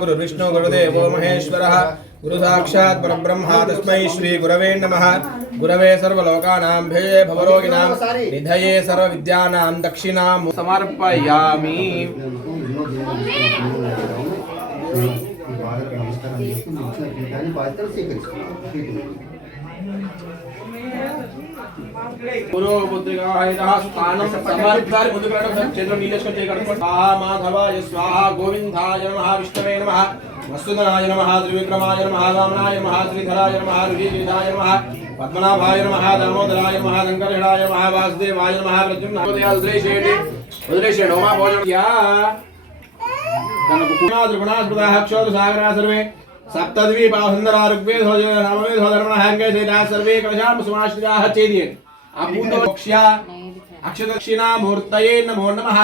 गुरु विष्णु गुरुदेवो महेश्वरः गुरु साक्षात् परब्रह्म तस्मै श्री गुरवे नमः। गुरवे सर्वलोकानां भेये भवरोगिणां निधये सर्वविद्यानां दक्षिणां समर्पयामि। माधवाय स्वाहा गोविंदाय नमः विष्णवे नमः वसुधनाय नमः त्रिविक्रमाय नमः वामनाय नमः श्रीधराय नमः ऋषिकेशाय नमः पद्मनाभाय नमः दामोदराय नमः शंकरहृदाय नमः वासुदेवाय नमः प्रद्युम्न होमा भोजन क्षोरसागरा सर्वे सप्तद्वीपावसुंदरा ऋग्वेद नवमेध धर्मणः हंगे सेताः सर्वे कलशां सुमाश्रिताः चेदिये అక్షయ అక్షదక్షిణామూర్తయే నమో నమః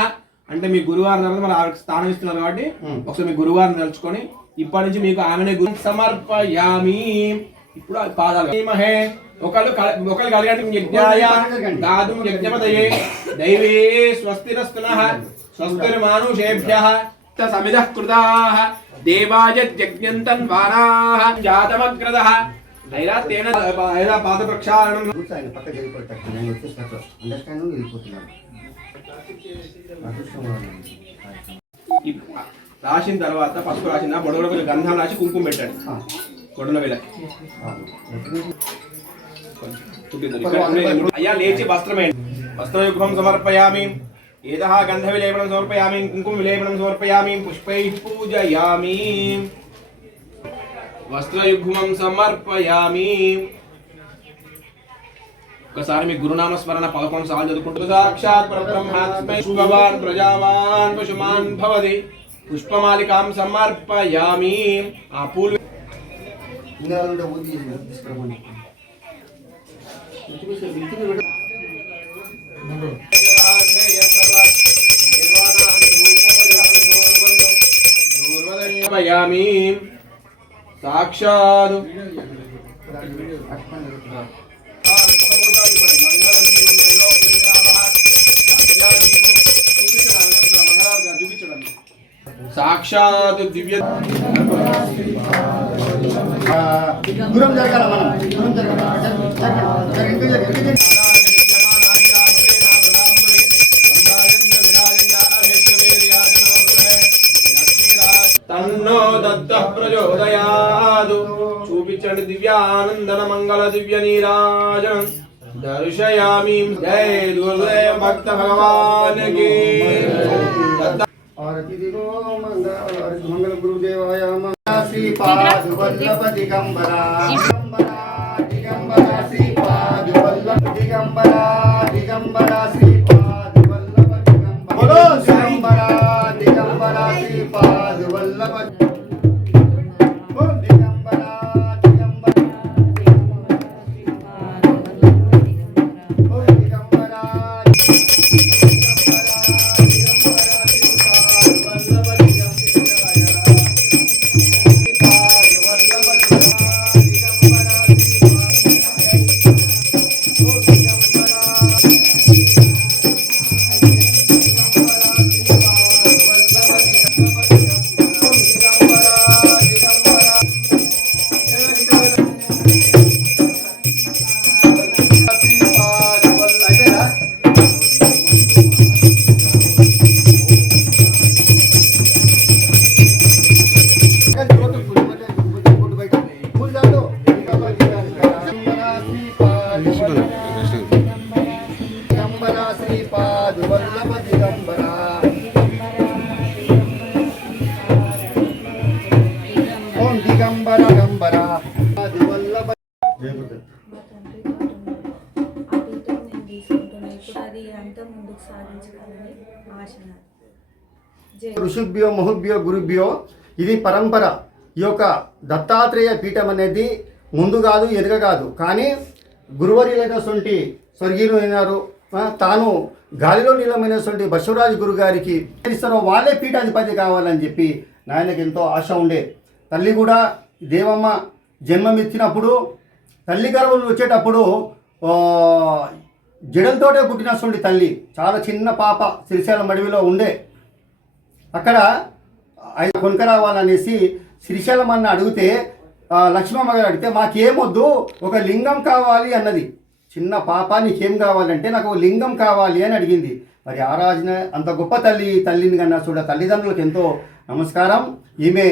అంటే మీ గురువారం తర్వాత మన స్థానం ఇస్తున్నారు కాబట్టి ఒకసారి మీ గురువారం తలుచుకొని ఇప్పటి నుంచి మీకు ఆమెనే గురు సమర్పయామి. ఇప్పుడు పాదాలు ఒకళ్ళు కలిగండి యజ్ఞాయ గాదుం యజ్ఞపతయే దైవే స్వస్తిరస్తునః స్వస్తిర్మానుషేభ్యః సమిదః కృతాః దేవాయ యజ్ఞంతన్వానాః జాతమగ్రదః పాద ప్రక్షాళనం రాసిన తర్వాత పసుపు రాసిన బొడవల మీద గంధం రాసి కుంకుమ పెట్టండి. బొడవల మీద అయ్యా లేచి వస్త్రయుగ్మం సమర్పయామి. ఏదః గంధ విలేపనం సమర్పయామి, కుంకుమ విలేపనం సమర్పయామి, పుష్పైః పూజయామి. వస్త్రయుగ్మం సమర్పయామి. ఒకసారి మీ గురునామ స్మరణ 11 సార్లు చదువుకుంటూ సాక్షాత్ పరబ్రహ్మాత్మై భగవాన్ ప్రజావాన్ పశుమాన్ భవతి పుష్పమాలికాం సమర్పయామి. ఆ పూలు సాక్షాత్ సాక్షాత్ దివ్య గురం జరగాల మనం గురం జరగాల తన్నో దత్త ప్రచోదయాదు. చూపించండి దివ్యానందన మంగళ దివ్య నీరాజనం దర్శయామి. జై గురుదేవ భక్త భగవాన్ కి ఆరతి దిగో మంగళ గురుదేవాయ శ్రీపాద వల్లభ దిగంబర దిగంబర శ్రీపాద వల్లభ దిగంబర దిగంబర శ్రీపాద వల్లభ దిగంబర దిగంబర శ్రీపాద వల్లభ ఋషిభ్యో మహుభ్యో గురుభ్యో. ఇది పరంపర. ఈ యొక్క దత్తాత్రేయ పీఠం అనేది ముందు కాదు ఎదుగ కాదు, కానీ గురువర్యులైనటువంటి స్వర్గీయులు అయినారు. తాను గాలిలో నీలమైనటువంటి బసవరాజు గురు గారికి ఇస్తారో వాళ్ళే పీఠాధిపతి కావాలని చెప్పి నాయనకి ఎంతో ఆశ ఉండే. తల్లి కూడా దేవమ్మ జన్మమిచ్చినప్పుడు తల్లి గర్భంలో వచ్చేటప్పుడు జడలతోటే పుట్టినటువంటి తల్లి. చాలా చిన్న పాప శ్రీశైలం అడవిలో ఉండే. అక్కడ ఆయన కొనుకరావాలనేసి శ్రీశైలం అన్న అడిగితే లక్ష్మమ్మ గారు అడిగితే మాకేమొద్దు, ఒక లింగం కావాలి అన్నది. చిన్న పాప నీకేం కావాలంటే నాకు ఒక లింగం కావాలి అని అడిగింది. మరి ఆ రాజున అంత గొప్ప తల్లిని కన్నా చూడ తల్లిదండ్రులకు ఎంతో నమస్కారం. ఈమె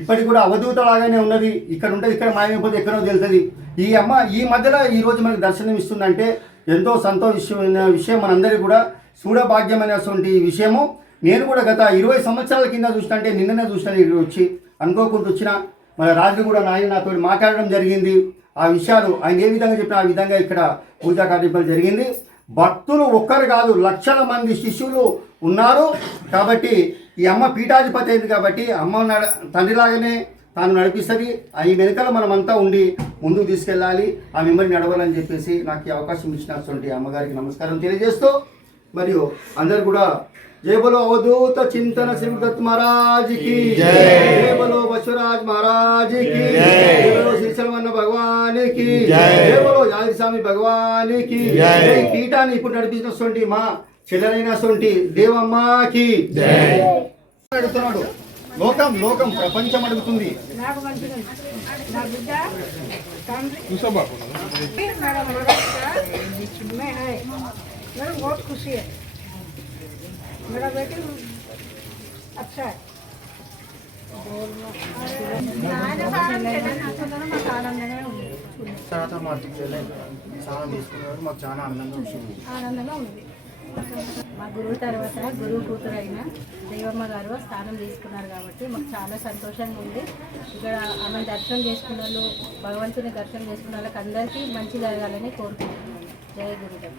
ఇప్పటికి కూడా అవధూతలాగానే ఉన్నది. ఇక్కడ ఉంటుంది, ఇక్కడ మాయమైపోతే ఎక్కడో తెలుస్తుంది. ఈ అమ్మ ఈ మధ్యలో ఈరోజు మనకు దర్శనం ఇస్తుందంటే ఎంతో సంతోషమైన విషయం. మనందరికీ కూడా చూడభాగ్యమైనటువంటి విషయము. నేను కూడా గత 20 సంవత్సరాల కింద చూసిన, అంటే నిన్ననే చూసినా ఇక్కడ వచ్చి అనుకోకుండా వచ్చిన. మన రాజు కూడా నాతో మాట్లాడడం జరిగింది. ఆ విషయాలు ఆయన ఏ విధంగా చెప్పినా ఆ విధంగా ఇక్కడ పూజా కార్యక్రమాలు జరిగింది. భక్తులు ఒక్కరు కాదు, లక్షల మంది శిష్యులు ఉన్నారు. కాబట్టి ఈ అమ్మ పీఠాధిపతి అయింది కాబట్టి అమ్మ తండ్రిలాగానే తాను నడిపిస్తుంది. ఈ వెనుకల మనమంతా ఉండి ముందుకు తీసుకెళ్ళాలి, ఆ మెంబర్ని నడవాలని చెప్పేసి నాకు ఈ అవకాశం ఇచ్చినటువంటి అమ్మగారికి నమస్కారం తెలియజేస్తూ, మరియు అందరు కూడా जय बोलो अवधूत चिंतन श्री दत्त महाराज की जय बोलो बसवराज महाराज की जय बोलो श्री सलमान भगवान की जय बोलो यादव स्वामी भगवान की जय पीठाన్ని ఇప్పుడు నడిపిస్తున్నటువంటి మా చెల్లెలైనటువంటి దేవమ్మ కి జై అడుగుతున్నాడు. లోకం ప్రపంచం అడుగుతుంది. నాకు మంచిగా నా బిడ్డ చూసా బాబు मेरा बहुत खुशी है, मेरा बेटी अच्छा है. తర్వాత మా స్నానం తీసుకున్నారు, మాకు చాలా ఆనందంగా ఉంది. మా గురువు తర్వాత గురువు కూతురు అయిన దేవమ్మ గారు స్థానం తీసుకున్నారు కాబట్టి మాకు చాలా సంతోషంగా ఉంది. ఇక్కడ ఆమె దర్శనం చేసుకున్న వాళ్ళు, భగవంతుని దర్శనం చేసుకున్న వాళ్ళకి అందరికీ మంచి జరగాలని కోరుకుంటున్నాను. జయ గురుదేవ్.